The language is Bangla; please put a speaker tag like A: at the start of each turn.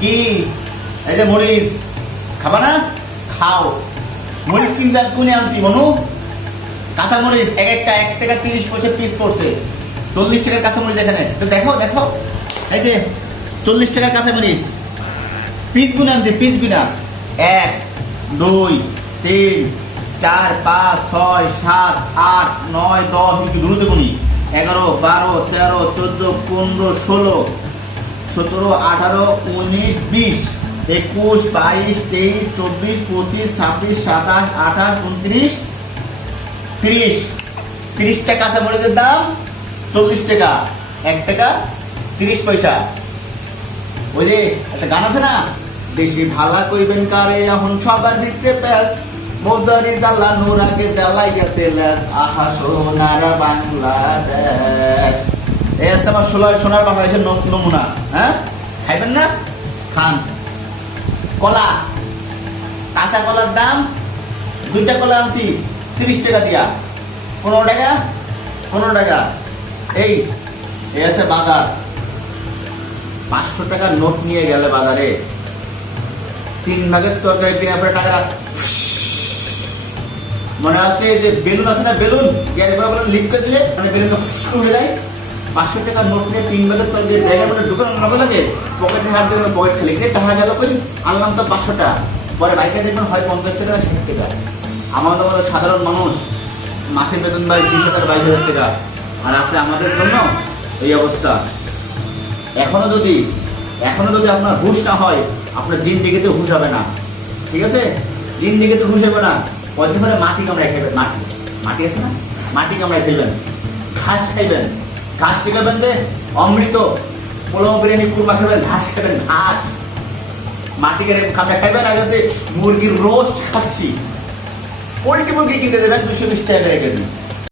A: কি এই যে মরিচ খাবা না খাও মরিচ কিন্তু এক্ষুনি আনছি মনু কাঁচা মরিচ এক একটা এক টাকা তিরিশ পয়সা পিস পড়ছে চল্লিশ টাকার কাঁচা মরিচ এখানে তো দেখো দেখো এই যে চল্লিশ টাকার কাঁচা মরিচ পিস গুনে আনছি পিস গুনা এক দুই তিন চার পাঁচ ছয় সাত আট নয় দশ একটু গুনি এগারো বারো তেরো চোদ্দো পনেরো ষোলো সতেরো আঠারো উনিশ বিশ একুশ বাইশ তেইশ চব্বিশ পঁচিশ ছাব্বিশ সাতাশ আঠাশ উনত্রিশ ত্রিশ ত্রিশ টাকা কাঁচা দাম চল্লিশ টাকা এক টাকা ত্রিশ পয়সা ওই যে একটা গান আছে না দেশি ভালা কইবেন কারে এখন সবার দিতে প্যাস মোদারি দালা নোরাকে জ্বালাই গেছে আহা সোনারা বাংলাদেশ এই আছে আমার সোলার সোনার বাংলাদেশের নমুনা হ্যাঁ খাইবেন না খান কলা কাঁচা কলার দাম দুইটা কলা আনছি তিরিশ টাকা দিয়া পনেরো টাকা পনেরো টাকা এই এই আছে বাজার পাঁচশো টাকার নোট নিয়ে গেলে বাজারে তিন ভাগের তরকারি কিনে আপনার টাকাটা মনে আছে যে বেলুন আছে না বেলুন গ্যাস বলে লিক করে দিলে মানে বেলুনটা উড়ে যায় পাঁচশো টাকার নোট নিয়ে তিন বেলার তো যে ব্যাগের মধ্যে ঢুকানো লগে লাগে পকেটে হাত দিয়ে পকেট খেলে গিয়ে টাকা গেল কই আনলাম তো পাঁচশো টাকা পরে বাইকে দেখবেন হয় পঞ্চাশ টাকা ষাট টাকা আমাদের মতো সাধারণ মানুষ মাসে বেতন দেয় বিশ হাজার বাইশ হাজার টাকা আর আছে আমাদের জন্য এই অবস্থা এখনো যদি এখনো যদি আপনার হুশ না হয় আপনার দিন তো হুশ হবে না ঠিক আছে দিন তো হুশ হবে না কদিন পরে মানে মাটি কামড়ায় খেলবেন মাটি মাটি আছে না মাটি কামড়ায় খেলবেন ঘাস খাইবেন ঘাস খাবেন যে অমৃত পোলাও বিরিয়ানি কুরমা খাবেন ঘাস খাবেন ঘাস মাটি কেড়ে খাইবেন আগে যে মুরগির রোস্ট খাচ্ছি পোলট্রি মুরগি কিনতে দেবেন দুশো বিশ টাকা করে